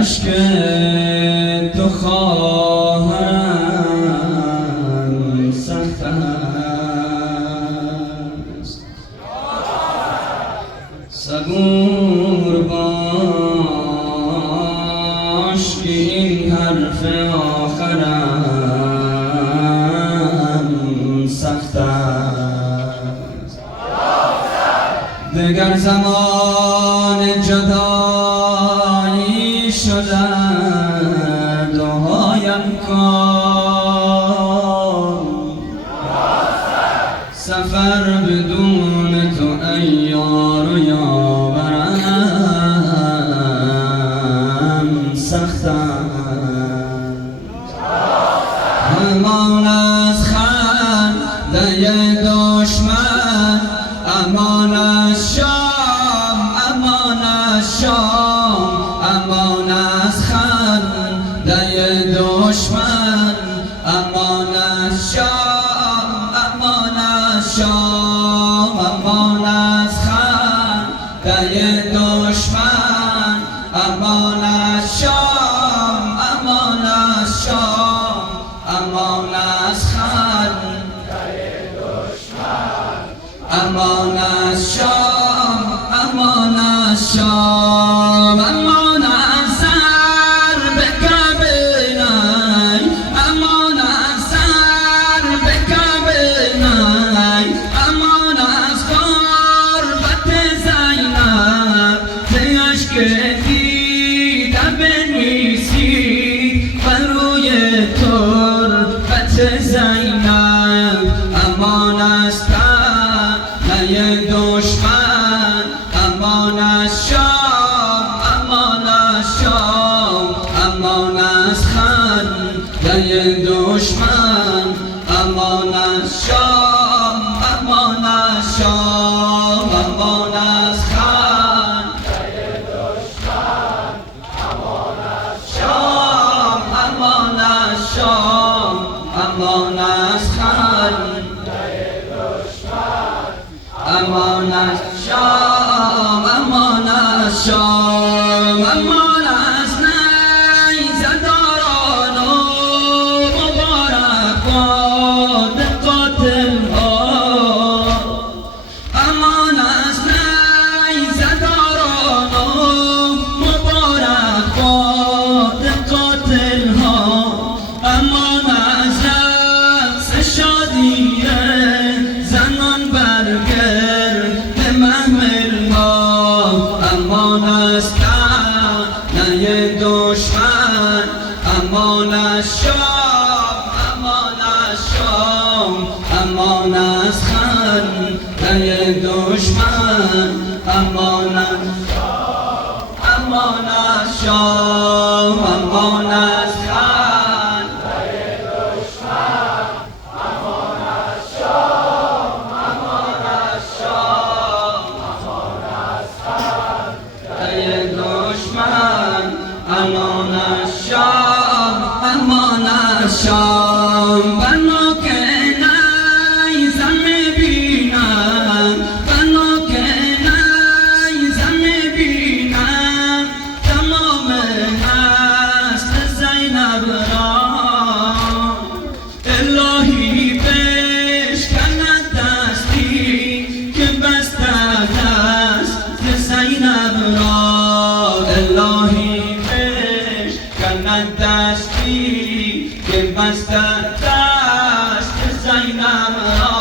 اشک تو خواهرم سخت است، صبور باش که این حرف آخرم سخت است. دگر زمان جدایی شده دعایم کن، سفر بدون تو ای یار و یاورم سخت است. امان از خنده دشمن، امان از شام، امان از شام، امان از خنده دشمن، امان از شام، امان از شام، امان از خنده دشمن، امان از شام، امان از شام، امان از خنده دشمن، امان از شام، امان از شام، امان از سر به کعبه نی، امان از سر به کعبه نی، امان از غربت زینب، ز اشک دیده بنویسید بر روی تربت زینب، امان از دشمن، امان از شام، امان از شام، امان از خنده دشمن، امان از شام، امان از شام، امان از خنده دشمن، امان از شام، امان از شام، امان از خنده امان از شام، امان از شام، امان از نیزه داران و مبارک باد قاتل ها، امان از نیزه داران و مبارک باد قاتل ها، امان از رقص شادی زنان برگرد محمل ما، امان از طعنه دشمن، امان از شام، امان از شام، امان از خنده دشمن، امان از شام، امان از شام، امان از امان از شام، امان از شام، بنا که نیزم میبینم، بنا که نیزم میبینم، تمام نسل زینب را الهی بشکند دستی که بسته دست زینب را، الهی دستی که بسته دست زینب را،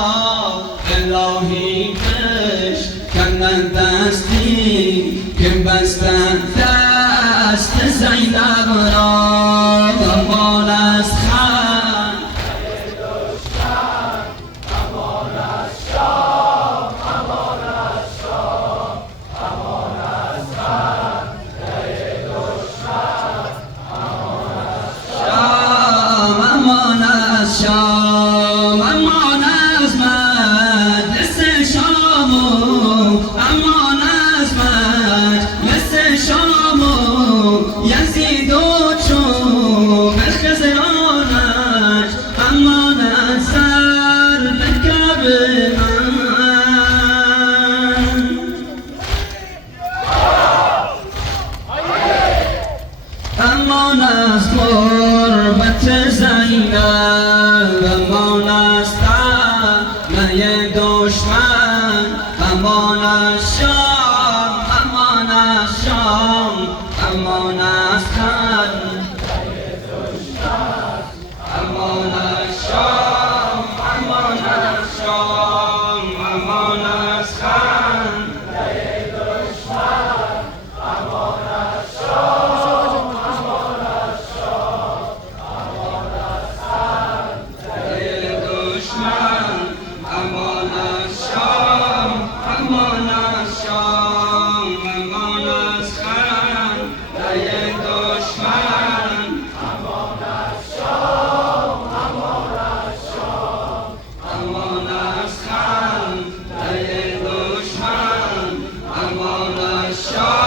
الهی بشکند دستی که بسته دست زینب را، امان از خنده دشمن، امان از شام، امان از شام، امان از خنده دشمن، امان از شام، امان از مجلس شام، امان از مجلس شام امان از شام امان از خان امان از شام امان از شام امان از خان امان از شام امان از شام امان از خان دشمن امان از شام امان از شام امان از خان دشمن امان از شام امان از شام امان از خان دشمن امان از شام